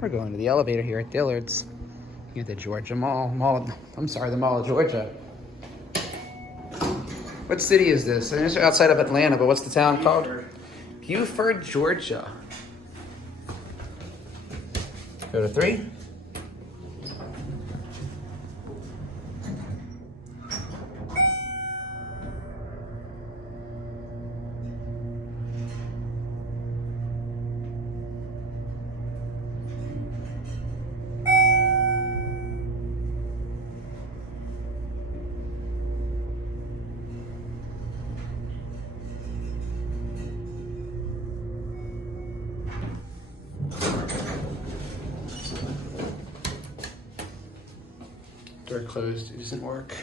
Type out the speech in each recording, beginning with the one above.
We're going to the elevator here at Dillard's. Here at the Georgia I'm sorry, the Mall of Georgia. What city is this? I mean, it's outside of Atlanta, but what's the town called? Buford, Georgia. Go to 3. Door closed, it doesn't work.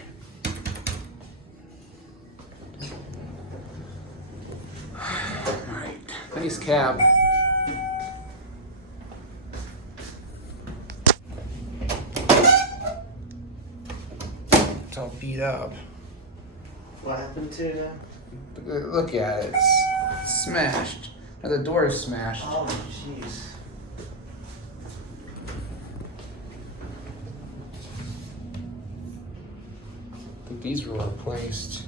Alright, nice cab. It's all beat up. What happened to it? Look at it, it's smashed. Now the door is smashed. Oh, jeez. I think these were replaced.